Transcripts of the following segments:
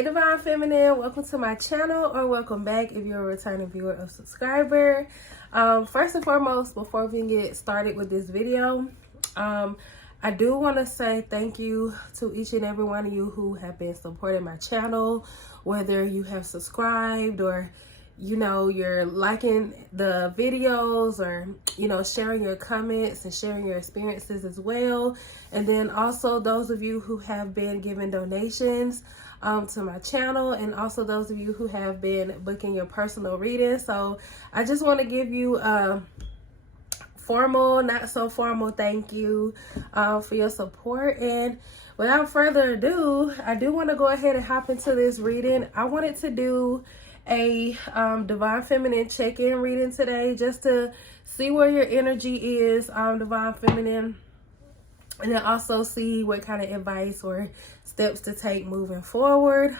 Hey Divine Feminine, welcome to my channel, or welcome back if you're a returning viewer or subscriber. First and foremost, before we can get started with this video, I do want to say thank you to each and every one of you who have been supporting my channel, whether you have subscribed or you're liking the videos, or sharing your comments and sharing your experiences as well. And then also those of you who have been giving donations to my channel, and also those of you who have been booking your personal readings. So I just want to give you a formal, not so formal thank you for your support. And without further ado, I do want to go ahead and hop into this reading. I wanted to do a Divine Feminine check-in reading today, just to see where your energy is, Divine Feminine, and then also see what kind of advice or steps to take moving forward.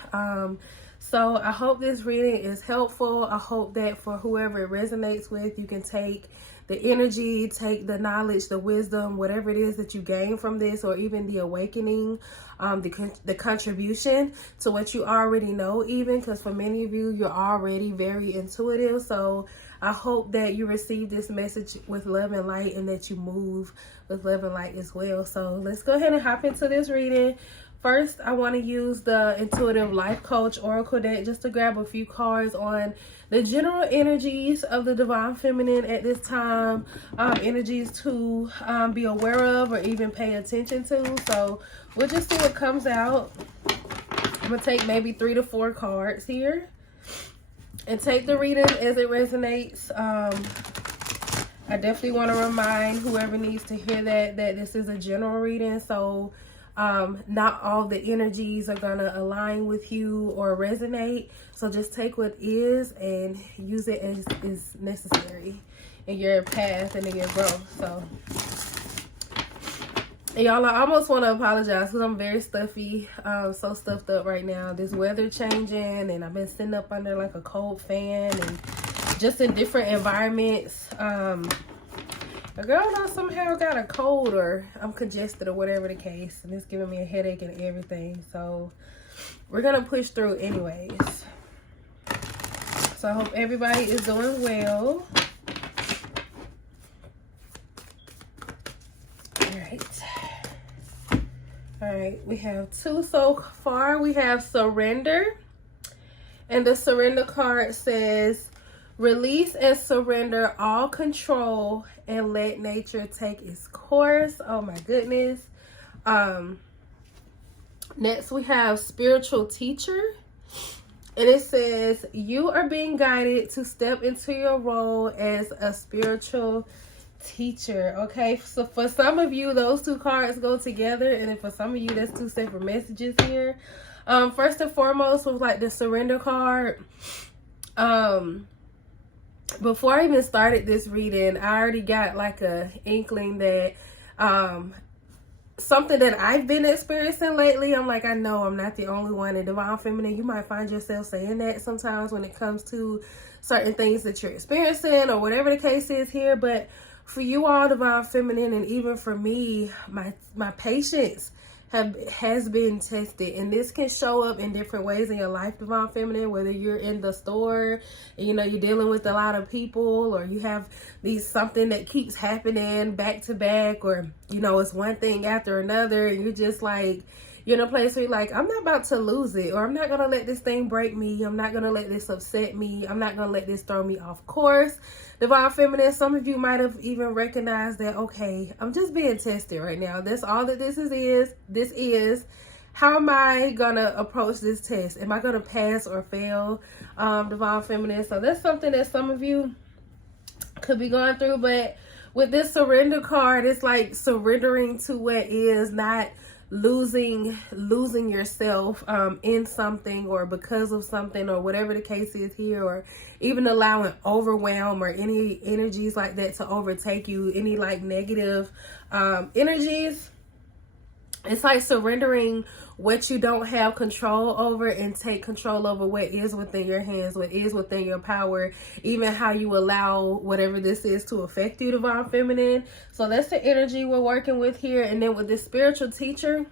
So I hope this reading is helpful. I hope that for whoever it resonates with, you can take the energy, take the knowledge, the wisdom, whatever it is that you gain from this, or even the awakening, the contribution to what you already know, even because for many of you, you're already very intuitive. So I hope that you receive this message with love and light, and that you move with love and light as well. So let's go ahead and hop into this reading. First, I want to use the Intuitive Life Coach Oracle deck just to grab a few cards on the general energies of the Divine Feminine at this time, energies to be aware of or even pay attention to. So we'll just see what comes out. I'm going to take maybe 3 to 4 cards here and take the reading as it resonates. I definitely want to remind whoever needs to hear that this is a general reading. So not all the energies are gonna align with you or resonate. So just take what is and use it as is necessary in your path and in your growth. So, and y'all, I almost want to apologize because I'm very stuffy, so stuffed up right now. This weather changing, and I've been sitting up under like a cold fan and just in different environments. A girl knows somehow got a cold, or I'm congested, or whatever the case, and it's giving me a headache and everything. So we're gonna push through anyways. So I hope everybody is doing well. All right, we have 2 so far. We have Surrender, and the Surrender card says, release and surrender all control and let nature take its course. Oh my goodness. Next we have Spiritual Teacher, and it says, you are being guided to step into your role as a spiritual teacher. Okay, so for some of you, those 2 cards go together, and then for some of you, that's 2 separate messages here. First and foremost, with like the Surrender card, before I even started this reading, I already got like a inkling that something that I've been experiencing lately. I'm like, I know I'm not the only one. In Divine Feminine, you might find yourself saying that sometimes when it comes to certain things that you're experiencing, or whatever the case is here. But for you all, Divine Feminine, and even for me, my patience has been tested, and this can show up in different ways in your life, Divine Feminine, whether you're in the store and you're dealing with a lot of people, or you have something that keeps happening back to back, or it's one thing after another, and you're just like, you're in a place where you're like, I'm not about to lose it, or I'm not gonna let this thing break me, I'm not gonna let this upset me, I'm not gonna let this throw me off course. Divine Feminine, some of you might have even recognized that, okay, I'm just being tested right now. That's all that this is. How am I gonna approach this test? Am I gonna pass or fail, Divine Feminine? So that's something that some of you could be going through. But with this Surrender card, it's like surrendering to what is, not losing yourself in something, or because of something, or whatever the case is here, or even allowing overwhelm or any energies like that to overtake you, any like negative energies. It's like surrendering what you don't have control over, and take control over what is within your hands, what is within your power, even how you allow whatever this is to affect you, Divine Feminine. So that's the energy we're working with here. And then with this Spiritual Teacher,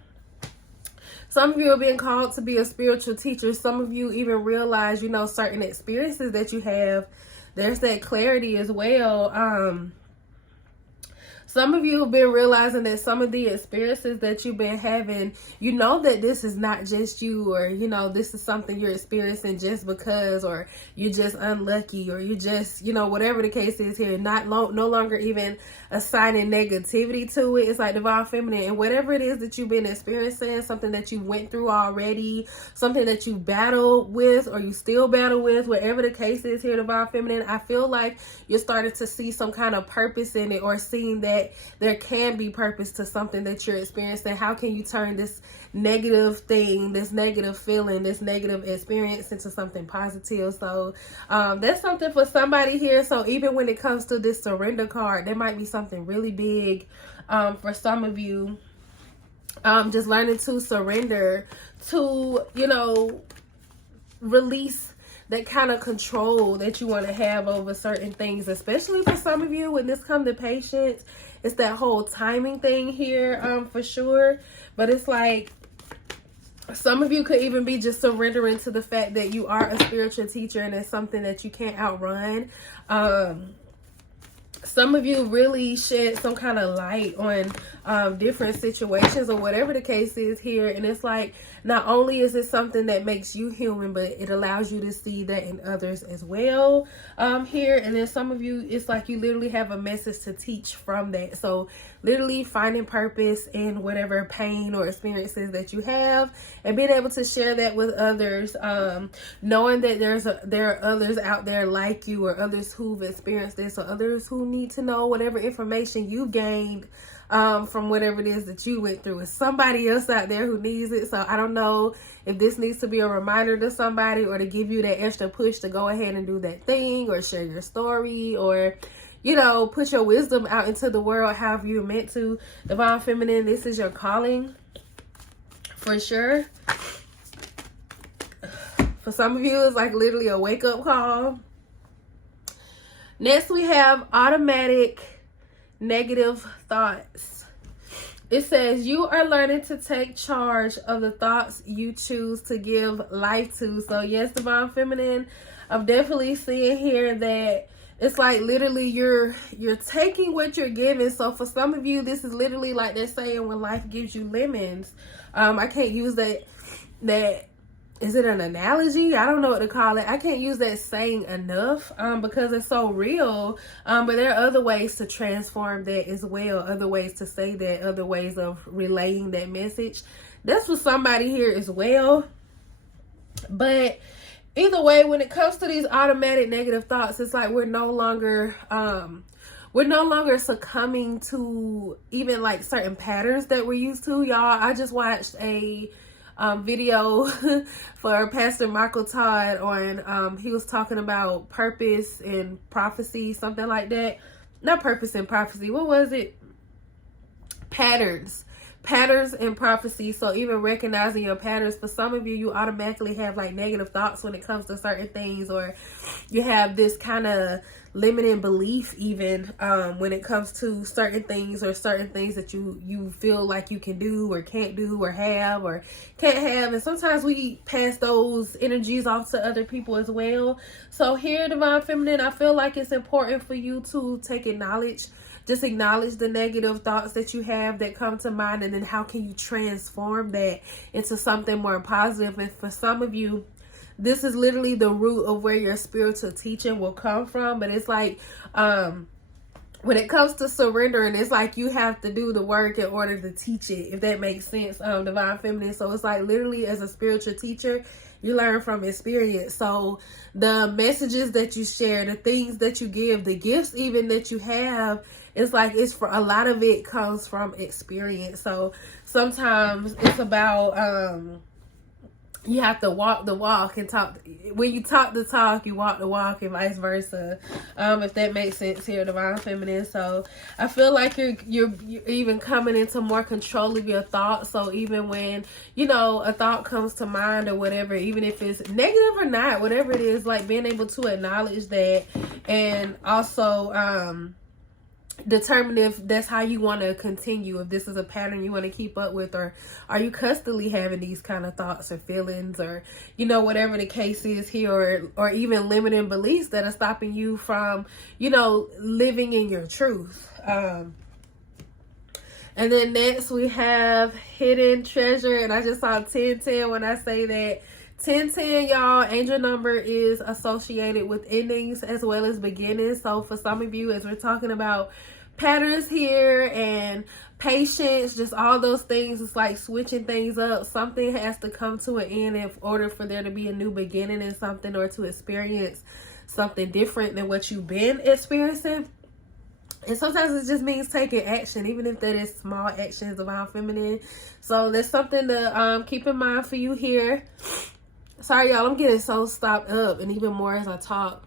Some of you are being called to be a spiritual teacher. Some of you even realize, you know, certain experiences that you have. There's that clarity as well. Some of you have been realizing that some of the experiences that you've been having, you know that this is not just you, or, you know, this is something you're experiencing just because, or you're just unlucky, or you just, you know, whatever the case is here, no longer even assigning negativity to it. It's like Divine Feminine, and whatever it is that you've been experiencing, something that you went through already, something that you battled with, or you still battle with, whatever the case is here, Divine Feminine, I feel like you're starting to see some kind of purpose in it, or seeing that there can be purpose to something that you're experiencing. How can you turn this negative thing, this negative feeling, this negative experience into something positive? So that's something for somebody here. So even when it comes to this surrender card, there might be something really big for some of you. Just learning to surrender, to, you know, release that kind of control that you want to have over certain things, especially for some of you when this comes to patience. It's that whole timing thing here, for sure. But it's like some of you could even be just surrendering to the fact that you are a spiritual teacher and it's something that you can't outrun. Some of you really shed some kind of light on different situations, or whatever the case is here. And it's like, not only is it something that makes you human, but it allows you to see that in others as well here. And then some of you, it's like you literally have a message to teach from that. So literally finding purpose in whatever pain or experiences that you have, and being able to share that with others, knowing that there are others out there like you, or others who've experienced this, or others who need to know whatever information you gained from whatever it is that you went through. It's somebody else out there who needs it. So I don't know if this needs to be a reminder to somebody, or to give you that extra push to go ahead and do that thing, or share your story, or, you know, put your wisdom out into the world however you're meant to. Divine Feminine, this is your calling for sure. For some of you, it's like literally a wake-up call. Next, we have automatic negative thoughts. It says you are learning to take charge of the thoughts you choose to give life to. So yes, Divine Feminine, I'm definitely seeing here that it's like literally you're taking what you're given. So for some of you, this is literally like they're saying when life gives you lemons. I can't use that is it an analogy? I don't know what to call it. I can't use that saying enough because it's so real. But there are other ways to transform that as well. Other ways to say that. Other ways of relaying that message. That's for somebody here as well. But either way, when it comes to these automatic negative thoughts, it's like we're no longer succumbing to even like certain patterns that we're used to. Y'all, I just watched a video for Pastor Michael Todd on he was talking about purpose and prophecy, something like that. Not purpose and prophecy, what was it? Patterns and prophecy. So even recognizing your patterns. For some of you, you automatically have like negative thoughts when it comes to certain things, or you have this kind of limiting belief even when it comes to certain things, or certain things that you feel like you can do or can't do, or have or can't have. And sometimes we pass those energies off to other people as well. So here, Divine Feminine, I feel like it's important for you to just acknowledge the negative thoughts that you have that come to mind, and then how can you transform that into something more positive. And for some of you, this is literally the root of where your spiritual teaching will come from. But it's like when it comes to surrendering, it's like you have to do the work in order to teach it, if that makes sense, Divine Feminine. So it's like literally as a spiritual teacher, you learn from experience. So the messages that you share, the things that you give, the gifts even that you have, it's like it's for a lot of it comes from experience. So sometimes it's about you have to walk the walk and talk. When you talk the talk, you walk the walk, and vice versa. If that makes sense here, Divine Feminine. So I feel like you're even coming into more control of your thoughts. So even when, you know, a thought comes to mind or whatever, even if it's negative or not, whatever it is, like being able to acknowledge that, and also determine if that's how you want to continue, if this is a pattern you want to keep up with, or are you constantly having these kind of thoughts or feelings, or you know, whatever the case is here, or even limiting beliefs that are stopping you from, you know, living in your truth. And then next we have hidden treasure, and I just saw 1010 when I say that. 1010, y'all, angel number is associated with endings as well as beginnings. So for some of you, as we're talking about patterns here and patience, just all those things, it's like switching things up. Something has to come to an end in order for there to be a new beginning in something, or to experience something different than what you've been experiencing. And sometimes it just means taking action, even if that is small actions, divine feminine. So there's something to keep in mind for you here. Sorry, y'all, I'm getting so stopped up, and even more as I talk.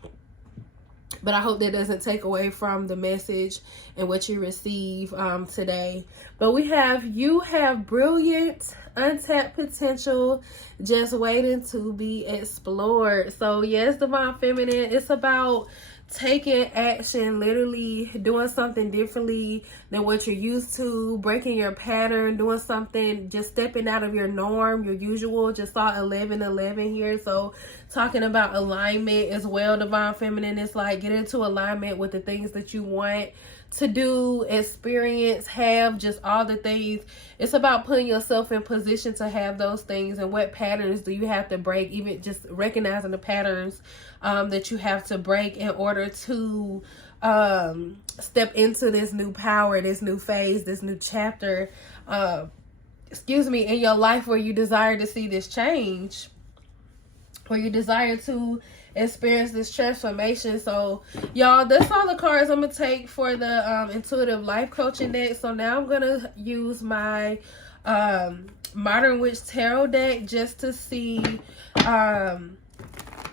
But I hope that doesn't take away from the message and what you receive today. But you have brilliant, untapped potential just waiting to be explored. So yes, divine feminine, it's about taking action, literally doing something differently than what you're used to, breaking your pattern, doing something, just stepping out of your norm, your usual. Just saw 1111 here, so talking about alignment as well, divine feminine. It's like get into alignment with the things that you want to do, experience, have, just all the things. It's about putting yourself in position to have those things. And what patterns do you have to break? Even just recognizing the patterns that you have to break in order to step into this new power, this new phase, this new chapter, in your life, where you desire to see this change, where you desire to experience this transformation. So y'all, that's all the cards I'm gonna take for the intuitive life coaching deck. So now I'm gonna use my Modern Witch tarot deck just to see.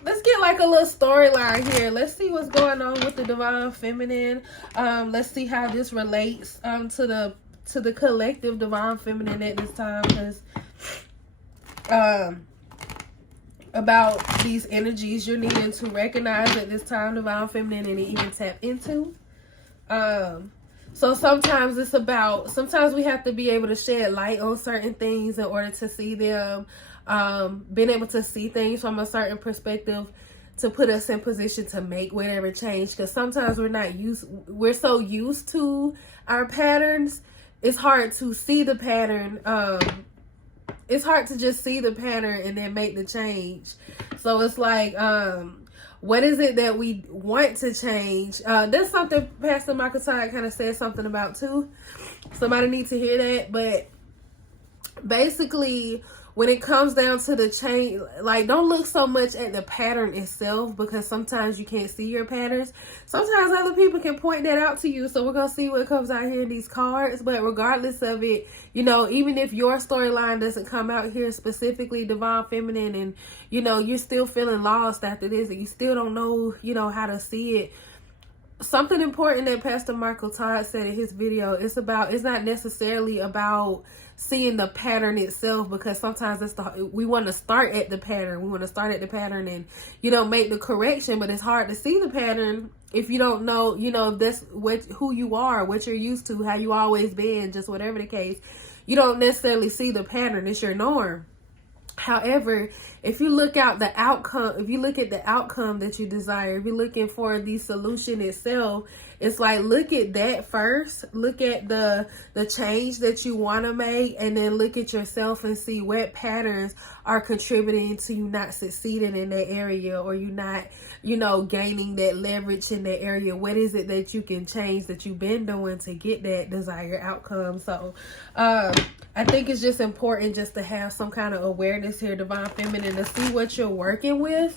Let's get like a little storyline here. Let's see what's going on with the divine feminine. Let's see how this relates to the collective divine feminine at this time, because about these energies you're needing to recognize at this time, divine feminine, and even tap into. So sometimes sometimes we have to be able to shed light on certain things in order to see them. Being able to see things from a certain perspective to put us in position to make whatever change, because sometimes we're so used to our patterns, it's hard to see the pattern. It's hard to just see the pattern and then make the change. So it's like, what is it that we want to change? That's something Pastor Michael Todd kind of said something about too. Somebody needs to hear that. But basically, when it comes down to the change, like, don't look so much at the pattern itself, because sometimes you can't see your patterns. Sometimes other people can point that out to you. So we're going to see what comes out here in these cards. But regardless of it, you know, even if your storyline doesn't come out here specifically, divine feminine, and, you know, you're still feeling lost after this, and you still don't know, you know, how to see it. Something important that Pastor Michael Todd said in his video, it's not necessarily about seeing the pattern itself, because sometimes we want to start at the pattern. We want to start at the pattern and, you know, make the correction, but it's hard to see the pattern if you don't know, you know, that's who you are, what you're used to, how you always been, just whatever the case. You don't necessarily see the pattern. It's your norm. However, if you look at the outcome that you desire, if you're looking for the solution itself, it's like, look at that first. Look at the change that you want to make, and then look at yourself and see what patterns are contributing to you not succeeding in that area, or you not, you know, gaining that leverage in that area. What is it that you can change that you've been doing to get that desired outcome? So I think it's just important just to have some kind of awareness here, divine feminine, to see what you're working with,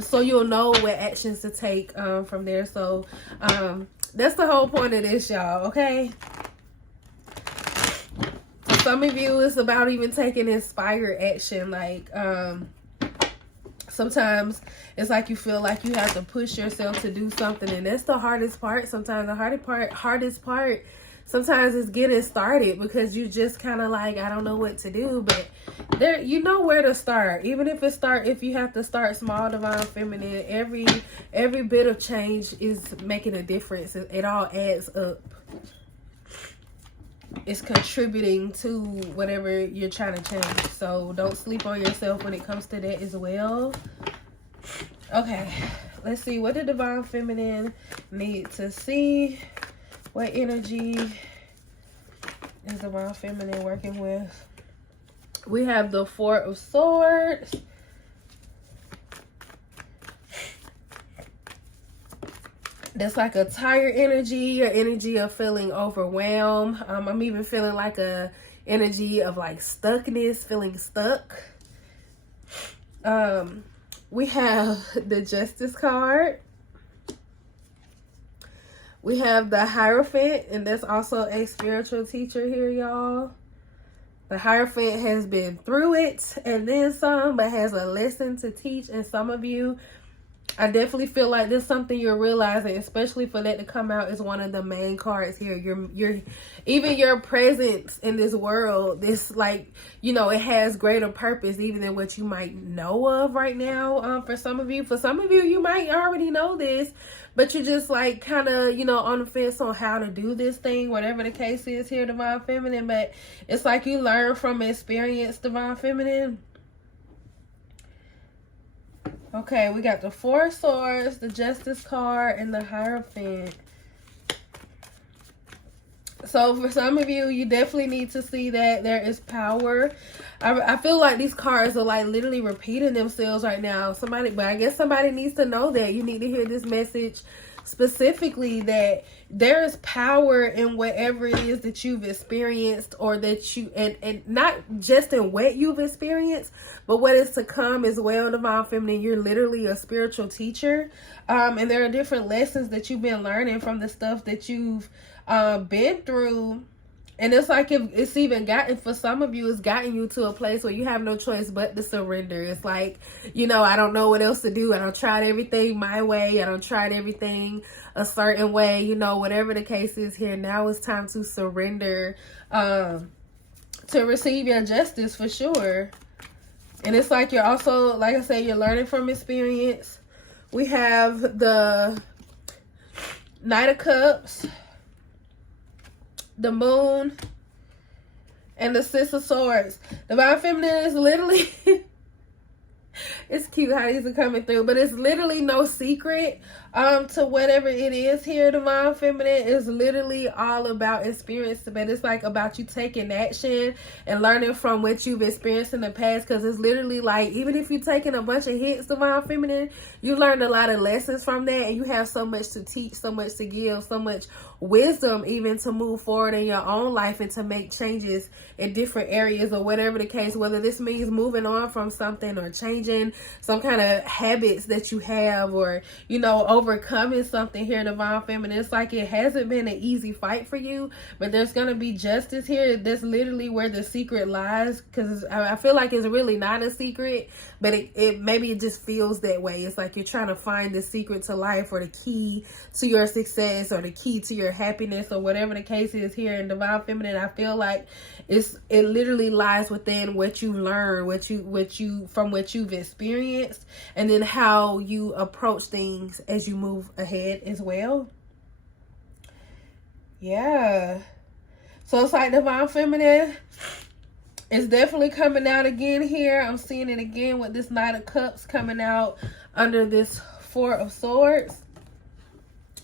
so you'll know what actions to take from there. So that's the whole point of this, y'all. Okay, for some of you, it's about even taking inspired action. Like sometimes it's like you feel like you have to push yourself to do something, and that's the hardest part. Sometimes the hardest part sometimes it's getting started because you just kind of like, I don't know what to do, but there, you know where to start. Even if if you have to start small, Divine Feminine, every bit of change is making a difference. It all adds up. It's contributing to whatever you're trying to change. So don't sleep on yourself when it comes to that as well. Okay, let's see. What did Divine Feminine need to see? What energy is Divine Feminine working with? We have the Four of Swords. That's like a tired energy, or energy of feeling overwhelmed. I'm even feeling like a energy of like stuckness, feeling stuck. We have the Justice card. We have the Hierophant, and that's also a spiritual teacher here, y'all. The Hierophant has been through it and then some, but has a lesson to teach. And some of you, I definitely feel like there's something you're realizing, especially for that to come out is one of the main cards here. Even your presence in this world, this, like, you know, it has greater purpose even than what you might know of right now. For some of you, you might already know this, but you're just like kind of, you know, on the fence on how to do this thing, whatever the case is here, Divine Feminine. But it's like you learn from experience, Divine Feminine. Okay, we got the Four of Swords, the Justice card, and the Hierophant. So for some of you, you definitely need to see that there is power. I feel like these cards are like literally repeating themselves right now. But I guess somebody needs to know that. You need to hear this message specifically, that there is power in whatever it is that you've experienced, or that you, and not just in what you've experienced, but what is to come as well, Divine Feminine. You're literally a spiritual teacher, and there are different lessons that you've been learning from the stuff that you've been through. And it's like, if it's even gotten, for some of you, it's gotten you to a place where you have no choice but to surrender. It's like, you know, I don't know what else to do. I don't tried everything my way. I don't tried everything a certain way, you know, whatever the case is here. Now it's time to surrender, to receive your justice, for sure. And it's like you're also, like I said, you're learning from experience. We have the Knight of Cups, the Moon, and the Six of Swords. Divine Feminine is literally it's cute how these are coming through, but it's literally no secret to whatever it is here. Divine Feminine is literally all about experience, but it's like about you taking action and learning from what you've experienced in the past. Because it's literally like, even if you're taking a bunch of hits, Divine Feminine, you learned a lot of lessons from that, and you have so much to teach, so much to give, so much wisdom even to move forward in your own life and to make changes in different areas, or whatever the case, whether this means moving on from something, or changing some kind of habits that you have, or, you know, overcoming something here, Divine Feminine. It's like it hasn't been an easy fight for you, but there's gonna be justice here. That's literally where the secret lies, because I feel like it's really not a secret, but maybe it just feels that way. It's like you're trying to find the secret to life, or the key to your success, or the key to your happiness, or whatever the case is here in Divine Feminine. I feel like it literally lies within what you've learned, what you've experienced, and then how you approach things as you move ahead as well. Yeah, so it's like Divine Feminine is definitely coming out again here. I'm seeing it again with this Knight of Cups coming out under this Four of Swords.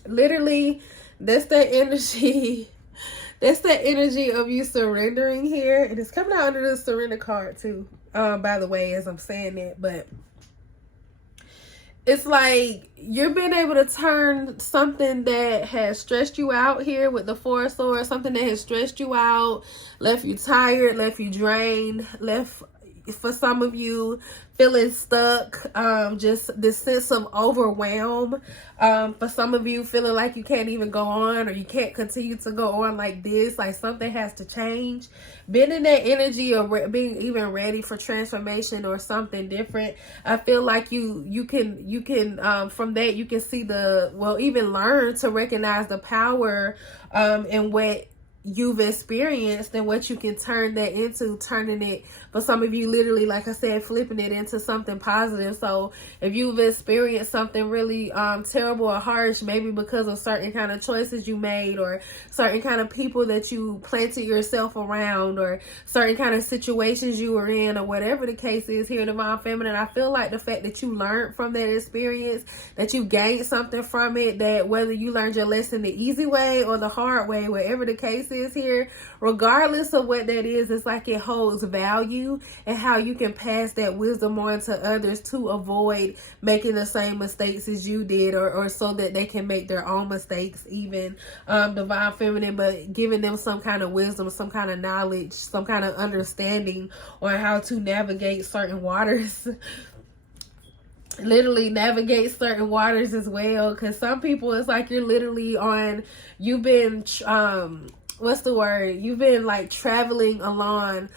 Literally, that's that energy. That's that energy of you surrendering here. And it's coming out under the Surrender card too, by the way, as I'm saying that. But it's like you're being able to turn something that has stressed you out here with the Four of Swords, something that has stressed you out, left you tired, left you drained, left, for some of you, feeling stuck, just this sense of overwhelm. For some of you, feeling like you can't even go on, or you can't continue to go on like this, like something has to change. Being in that energy of being even ready for transformation or something different. I feel like you can from that you can see even learn to recognize the power in what you've experienced and what you can turn that into, turning it, for some of you, literally, like I said, flipping it into something positive. So if you've experienced something really terrible or harsh, maybe because of certain kind of choices you made, or certain kind of people that you planted yourself around, or certain kind of situations you were in, or whatever the case is here, Divine Feminine, I feel like the fact that you learned from that experience, that you gained something from it, that whether you learned your lesson the easy way or the hard way, whatever the case is here, regardless of what that is, it's like it holds value, and how you can pass that wisdom on to others to avoid making the same mistakes as you did, or so that they can make their own mistakes, even Divine Feminine, but giving them some kind of wisdom, some kind of knowledge, some kind of understanding on how to navigate certain waters. Literally navigate certain waters as well, because some people, it's like you're literally on, you've been what's the word, you've been like traveling along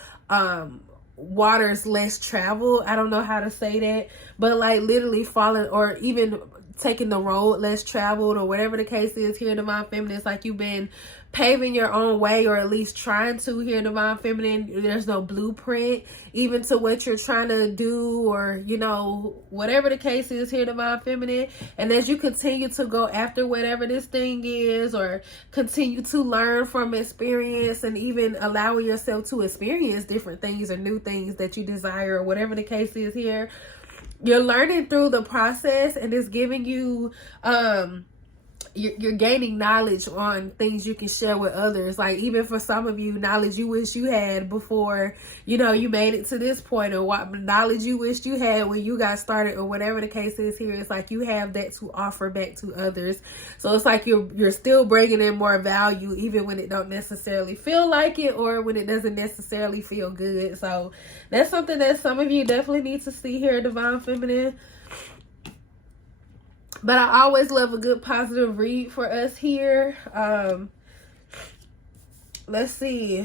waters less traveled. I don't know how to say that, but like literally falling, or even taking the road less traveled, or whatever the case is here, Divine Feminine. It's like you've been paving your own way, or at least trying to here, Divine Feminine. There's no blueprint even to what you're trying to do, or you know, whatever the case is here, Divine Feminine. And as you continue to go after whatever this thing is, or continue to learn from experience, and even allowing yourself to experience different things or new things that you desire, or whatever the case is here, you're learning through the process, and it's giving you you're gaining knowledge on things you can share with others. Like even for some of you, knowledge you wish you had before, you know, you made it to this point, or what knowledge you wished you had when you got started, or whatever the case is here. It's like you have that to offer back to others. So it's like you're still bringing in more value, even when it don't necessarily feel like it, or when it doesn't necessarily feel good. So that's something that some of you definitely need to see here, Divine Feminine. But I always love a good positive read for us here. Let's see.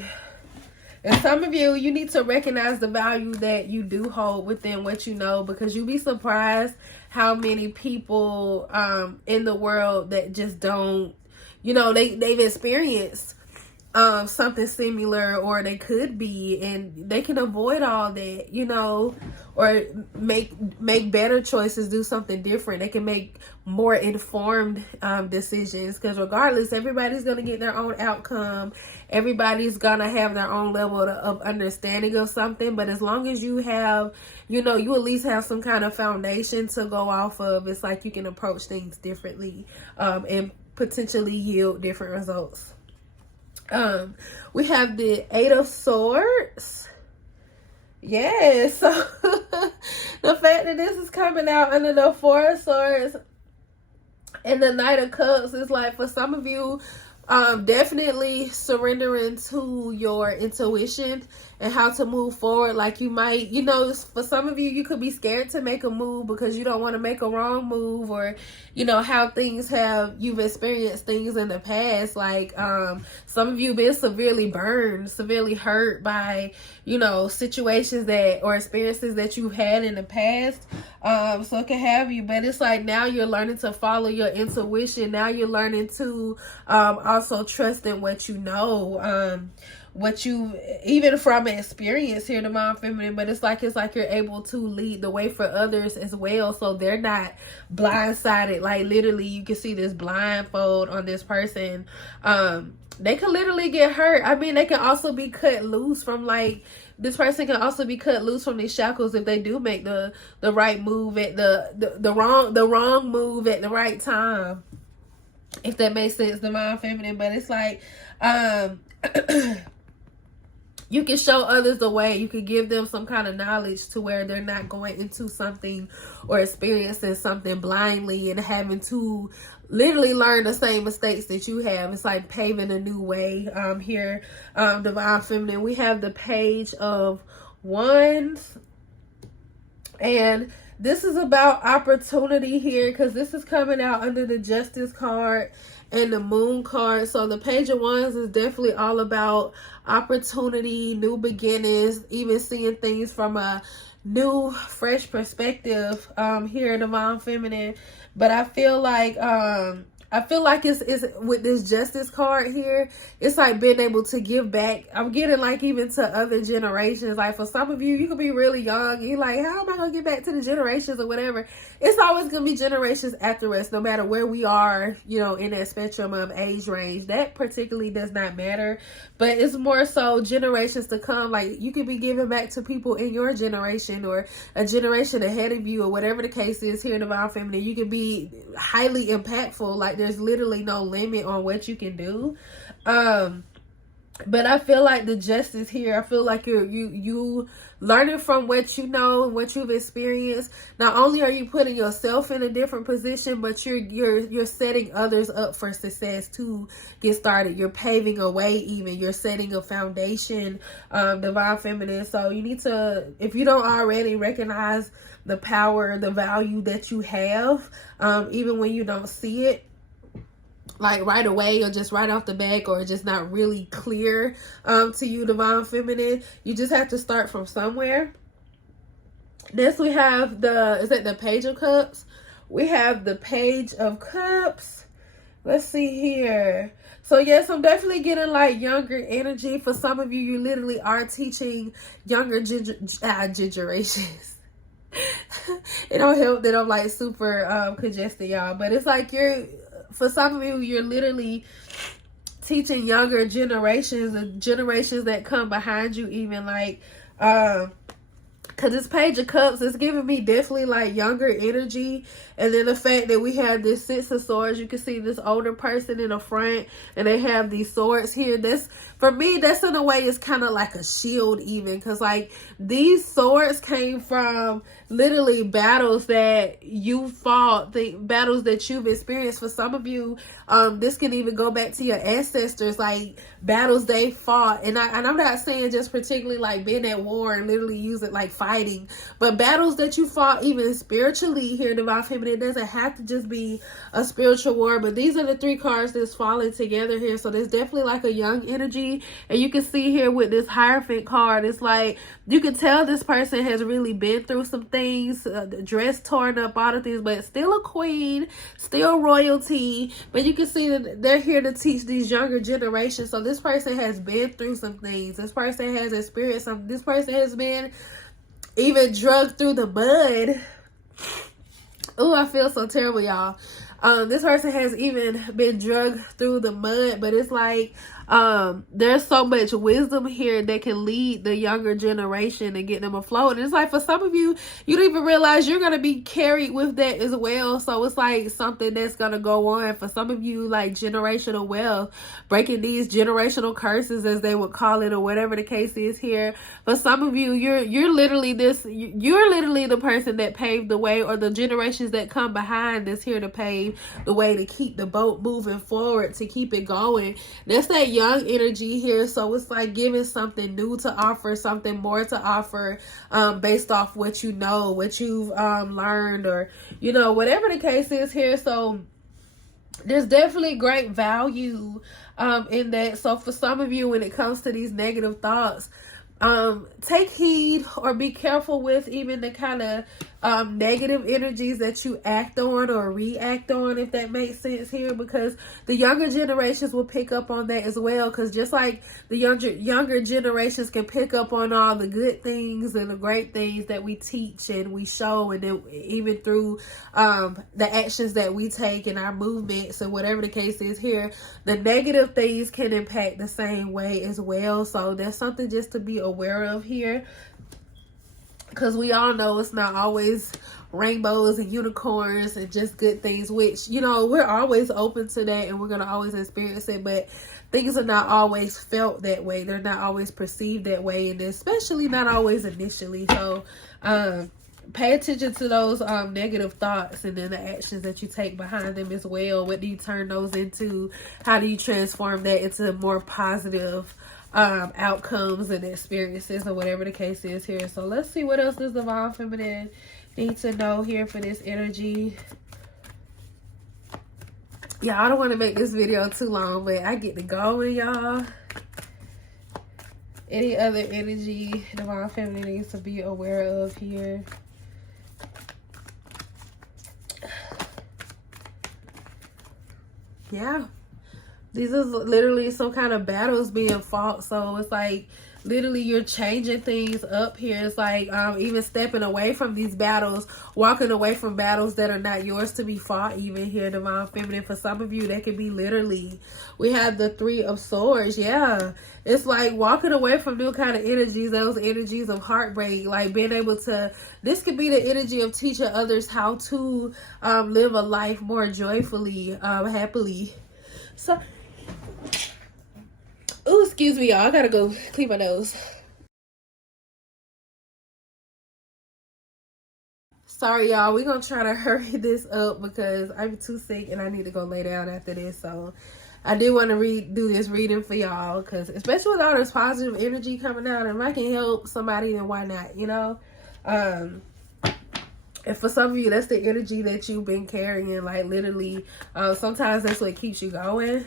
And some of you, you need to recognize the value that you do hold within what you know, because you'd be surprised how many people in the world that just don't, you know, they've experienced something similar, or they could be, and they can avoid all that, you know, or make better choices, do something different. They can make more informed decisions, because regardless, everybody's going to get their own outcome. Everybody's going to have their own level of understanding of something. But as long as you have, you know, you at least have some kind of foundation to go off of, it's like you can approach things differently and potentially yield different results. We have the Eight of Swords. Yeah, so the fact that this is coming out under the Four of Swords and the Knight of Cups is like, for some of you, definitely surrendering to your intuition and how to move forward. Like you might, you know, for some of you, you could be scared to make a move because you don't want to make a wrong move, or you know how things you've experienced things in the past. Like some of you been severely burned, severely hurt by, you know, situations that, or experiences that you've had in the past. So it can have you, but it's like now you're learning to follow your intuition. Now you're learning to also trust in what you know, what you, even from experience here, Divine Feminine. But it's like you're able to lead the way for others as well, so they're not blindsided. Like literally, you can see this blindfold on this person. They can literally get hurt. I mean, they can also be cut loose from, like, this person can also be cut loose from these shackles if they do make the right move at the wrong move at the right time, if that makes sense, Divine Feminine. But it's like you can show others the way. You can give them some kind of knowledge to where they're not going into something or experiencing something blindly and having to literally learn the same mistakes that you have. It's like paving a new way here, Divine Feminine. We have the Page of Wands, and this is about opportunity here, because this is coming out under the Justice card and the Moon card. So the Page of Wands is definitely all about opportunity, new beginnings, even seeing things from a new, fresh perspective here, Divine Feminine. But I feel like I feel like it's with this justice card here, it's like being able to give back. I'm getting like even to other generations. Like for some of you, you could be really young. You're like, how am I going to get back to the generations or whatever? It's always going to be generations after us, no matter where we are, you know, in that spectrum of age range. That particularly does not matter. But it's more so generations to come. Like you could be giving back to people in your generation or a generation ahead of you or whatever the case is here in Divine Feminine. You can be highly impactful. Like there's literally no limit on what you can do. But I feel like the justice here, I feel like you learning from what you know and what you've experienced. Not only are you putting yourself in a different position, but you're setting others up for success to get started. You're paving a way, even you're setting a foundation, Divine Feminine. So you need to, if you don't already recognize the power, the value that you have, even when you don't see it like right away or just right off the back, or just not really clear to you, Divine Feminine, you just have to start from somewhere. Next we have the Page of Cups. We have the Page of Cups. Let's see here. So yes, I'm definitely getting like younger energy. For some of you, you literally are teaching younger generations. It don't help that I'm like super congested, y'all, but it's like for some of you, you're literally teaching younger generations and generations that come behind you, even like because this Page of Cups is giving me definitely like younger energy. And then the fact that we have this Six of Swords, you can see this older person in the front and they have these swords here. That's, for me, that's in a way it's kind of like a shield even, because like these swords came from literally battles that you fought, the battles that you've experienced. For some of you, this can even go back to your ancestors, like battles they fought. And I'm not saying just particularly like being at war and literally use it like fighting, but battles that you fought even spiritually here, Divine Feminine. It doesn't have to just be a spiritual war, but these are the three cards that's falling together here. So there's definitely like a young energy. And you can see here with this Hierophant card, it's like you can tell this person has really been through some things, the dress torn up, all of things, but still a queen, still royalty. But you can see that they're here to teach these younger generations. So this person has been through some things. This person has experienced something. This person has been even drugged through the mud. Oh, I feel so terrible, y'all. This person has even been drugged through the mud, but it's like there's so much wisdom here that can lead the younger generation and get them afloat. And it's like for some of you, you don't even realize you're going to be carried with that as well. So it's like something that's going to go on. For some of you, like generational wealth, breaking these generational curses, as they would call it, or whatever the case is here. For some of you, you're literally the person that paved the way, or the generations that come behind that's here to pave the way to keep the boat moving forward, to keep it going. That's that young energy here. So it's like giving something new to offer, something more to offer, based off what you know, what you've learned, or you know, whatever the case is here. So there's definitely great value in that. So for some of you, when it comes to these negative thoughts, take heed or be careful with even the kind of negative energies that you act on or react on, if that makes sense here, because the younger generations will pick up on that as well. Because just like the younger generations can pick up on all the good things and the great things that we teach and we show, and then even through the actions that we take and our movements and whatever the case is here, the negative things can impact the same way as well. So that's something just to be aware of here, because we all know it's not always rainbows and unicorns and just good things, which, you know, we're always open to that and we're going to always experience it, but things are not always felt that way. They're not always perceived that way, and especially not always initially. So pay attention to those negative thoughts, and then the actions that you take behind them as well. What do you turn those into? How do you transform that into more positive outcomes and experiences, or whatever the case is here? So let's see what else does Divine Feminine need to know here for this energy. Yeah, I don't want to make this video too long, but I get to going, y'all. Any other energy Divine Feminine needs to be aware of here? yeah, these is literally some kind of battles being fought. So it's like literally you're changing things up here. It's like even stepping away from these battles, walking away from battles that are not yours to be fought. Even here, Divine Feminine, for some of you that could be literally, we have the Three of Swords. Yeah, it's like walking away from new kind of energies, those energies of heartbreak, like being able to, this could be the energy of teaching others how to live a life more joyfully, happily. So, oh, excuse me, y'all. I gotta go clean my nose. Sorry, y'all. We're gonna try to hurry this up because I'm too sick and I need to go lay down after this. So I did want to do this reading for y'all, because especially with all this positive energy coming out, and if I can help somebody, then why not, you know? And for some of you, that's the energy that you've been carrying, like literally. Sometimes that's what keeps you going.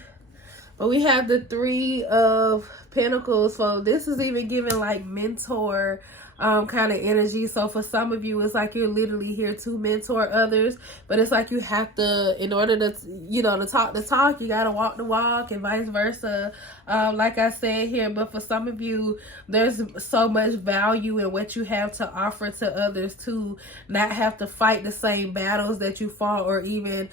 But we have the Three of Pentacles. So this is even giving like mentor kind of energy. So for some of you, it's like you're literally here to mentor others. But it's like you have to, in order to, you know, to talk the talk, you got to walk the walk, and vice versa. Like I said here, but for some of you, there's so much value in what you have to offer to others to not have to fight the same battles that you fought, or even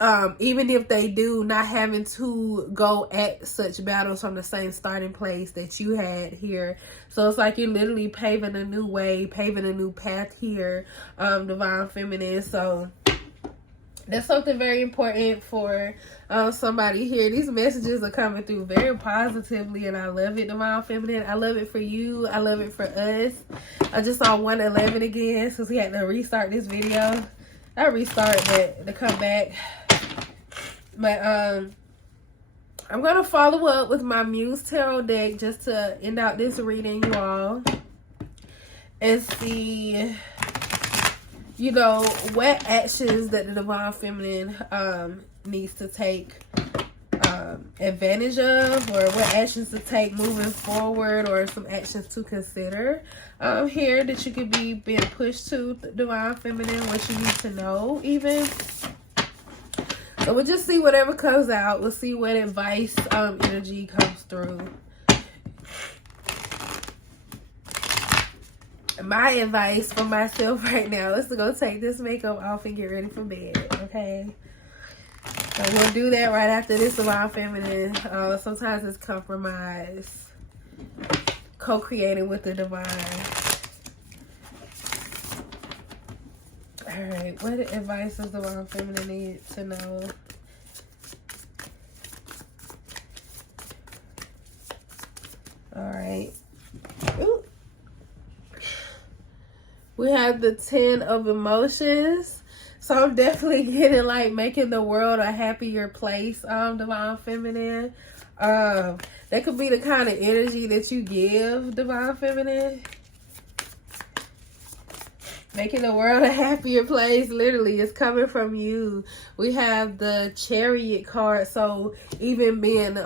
if they do, not having to go at such battles from the same starting place that you had here. So it's like you're literally paving a new way, paving a new path here, Divine Feminine. So that's something very important for somebody here. These messages are coming through very positively, and I love it, Divine Feminine. I love it for you. I love it for us. I just saw 111 again since we had to restart this video. I restarted it to come back. But I'm going to follow up with my Muse Tarot deck just to end out this reading, you all. And see, you know, what actions that the Divine Feminine needs to take advantage of, or what actions to take moving forward, or some actions to consider here that you could be being pushed to, Divine Feminine, what you need to know even. So we'll just see whatever comes out. We'll see what advice energy comes through. My advice for myself right now, let's go take this makeup off and get ready for bed, okay? So we'll do that right after this, Divine Feminine. Sometimes it's compromise. Co-creating with the divine. Alright, what advice does the Divine Feminine need to know? Alright. We have the 10 of Emotions. So I'm definitely getting like making the world a happier place, Divine Feminine. That could be the kind of energy that you give, Divine Feminine. Making the world a happier place, literally, is coming from you. We have the Chariot card. So even being,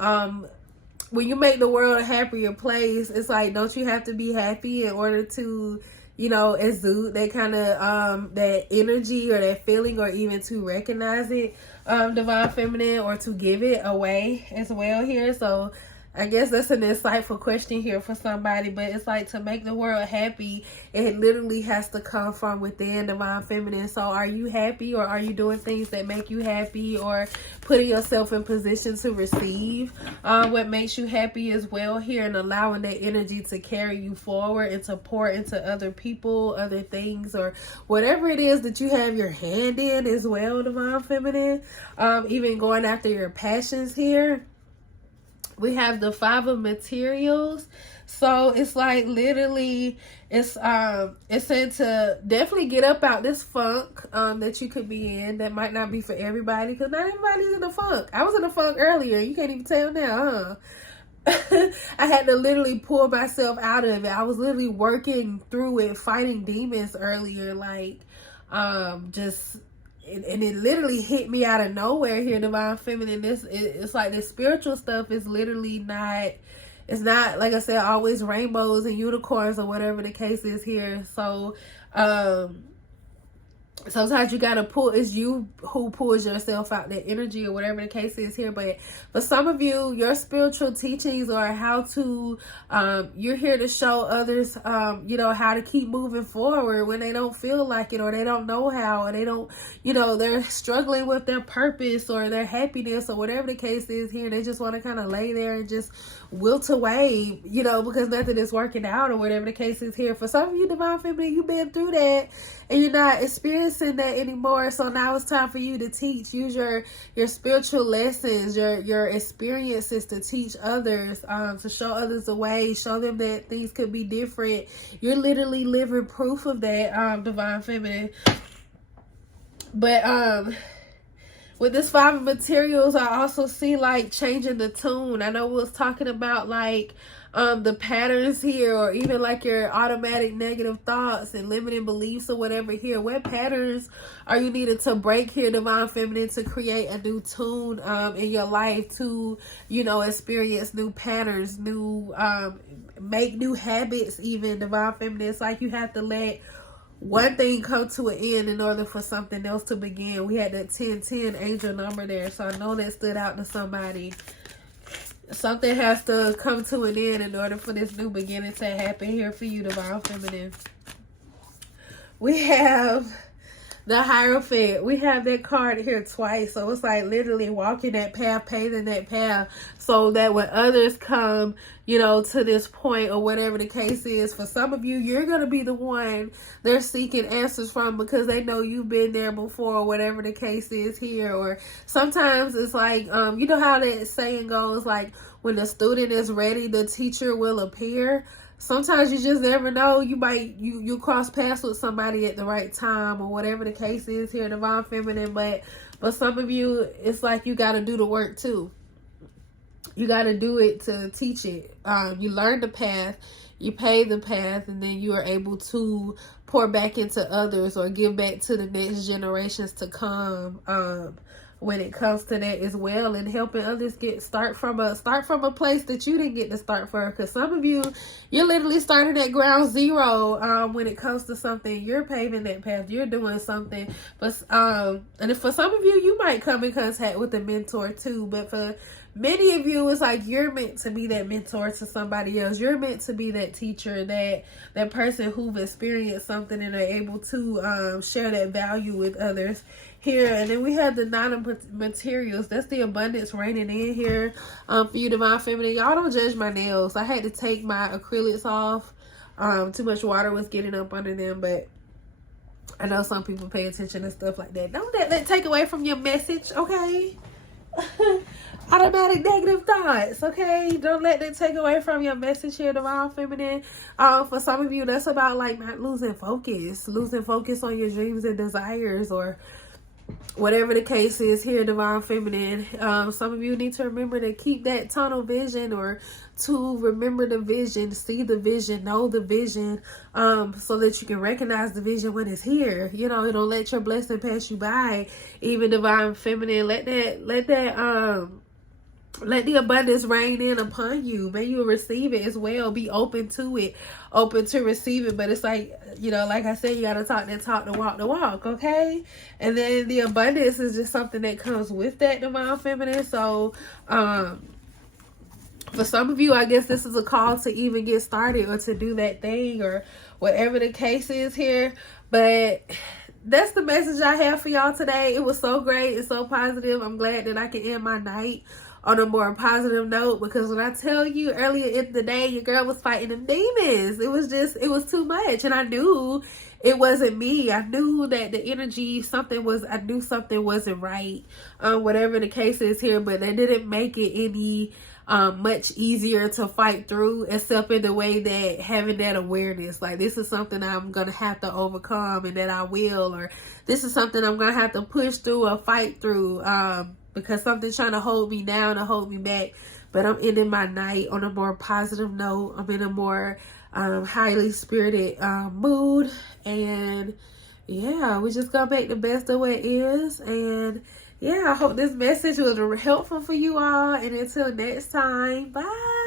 when you make the world a happier place, it's like, don't you have to be happy in order to, you know, exude that kind of, that energy or that feeling, or even to recognize it, Divine Feminine, or to give it away as well here. So I guess that's an insightful question here for somebody, but it's like, to make the world happy, it literally has to come from within, Divine Feminine. So are you happy, or are you doing things that make you happy, or putting yourself in position to receive what makes you happy as well here, and allowing that energy to carry you forward and to pour into other people, other things, or whatever it is that you have your hand in as well, Divine Feminine. Even going after your passions here. We have the 5 of Materials. So it's like literally, it's said to definitely get up out this funk that you could be in. That might not be for everybody, because not everybody's in the funk. I was in the funk earlier. You can't even tell now, huh? I had to literally pull myself out of it. I was literally working through it, fighting demons earlier, like just. And it literally hit me out of nowhere here, Divine Feminine. It's like this spiritual stuff is literally not, it's not, like I said, always rainbows and unicorns or whatever the case is here. So Sometimes you gotta pull, it's you who pulls yourself out, that energy or whatever the case is here. But for some of you, your spiritual teachings are how to you're here to show others you know, how to keep moving forward when they don't feel like it, or they don't know how, or they don't, you know, they're struggling with their purpose or their happiness or whatever the case is here. They just want to kind of lay there and just wilt away, you know, because nothing is working out or whatever the case is here. For some of you, Divine Feminine, you've been through that and you're not experiencing that anymore. So now it's time for you to teach. Use your spiritual lessons, your experiences to teach others, to show others the way, show them that things could be different. You're literally living proof of that, Divine Feminine. But with this 5 of materials, I also see like changing the tune. I know we was talking about like the patterns here, or even like your automatic negative thoughts and limiting beliefs or whatever here. What patterns are you needed to break here, Divine Feminine, to create a new tune in your life, to, you know, experience new patterns, new make new habits even, Divine Feminine? It's like you have to let one thing come to an end in order for something else to begin. We had that 1010 angel number there, so I know that stood out to somebody. Something has to come to an end in order for this new beginning to happen here for you, Divine Feminine. We have the Hierophant. We have that card here twice. So it's like literally walking that path, paving that path, so that when others come, you know, to this point or whatever the case is, for some of you, you're going to be the one they're seeking answers from because they know you've been there before or whatever the case is here. Or sometimes it's like, you know how that saying goes, like when the student is ready, the teacher will appear. Sometimes you just never know. You might, you cross paths with somebody at the right time or whatever the case is here, Divine Feminine. But some of you, it's like you got to do the work too. You got to do it to teach it. You learn the path, you pay the path, and then you are able to pour back into others or give back to the next generations to come. When it comes to that as well, and helping others start from a place that you didn't get to start from. Because some of you, you're literally starting at ground zero when it comes to something. You're paving that path, you're doing something. But and for some of you, you might come in contact with a mentor too. But for many of you, it's like you're meant to be that mentor to somebody else. You're meant to be that teacher, that person who've experienced something and are able to share that value with others here. And then we have the 9 of materials. That's the abundance reigning in here for you, Divine Feminine. Y'all don't judge my nails. I had to take my acrylics off. Too much water was getting up under them, but I know some people pay attention and stuff like that. Don't let that take away from your message, okay? Automatic negative thoughts, okay? Don't let that take away from your message here, Divine Feminine. For some of you, that's about like not losing focus on your dreams and desires, or whatever the case is here, Divine Feminine. Some of you need to remember to keep that tunnel vision, or to remember the vision, see the vision, know the vision, so that you can recognize the vision when it's here. You know, don't let your blessing pass you by. Even, Divine Feminine, let the abundance rain in upon you. May you receive it as well. Be open to it, open to receive it. But it's like, you know, like I said, you got to talk that talk to walk the walk, okay? And then the abundance is just something that comes with that, Divine Feminine. So, for some of you, I guess this is a call to even get started or to do that thing or whatever the case is here. But that's the message I have for y'all today. It was so great. It's so positive. I'm glad that I can end my night on a more positive note, because when I tell you earlier in the day, your girl was fighting them demons. It was too much. And I knew it wasn't me. I knew that the energy, I knew something wasn't right. Whatever the case is here, but that didn't make it any much easier to fight through, except in the way that having that awareness, like this is something I'm gonna have to overcome, and that I will, or this is something I'm gonna have to push through or fight through, because something's trying to hold me down or hold me back. But I'm ending my night on a more positive note. I'm in a more highly spirited mood, and yeah, we're just gonna make the best of what is. And yeah, I hope this message was helpful for you all. And until next time, bye.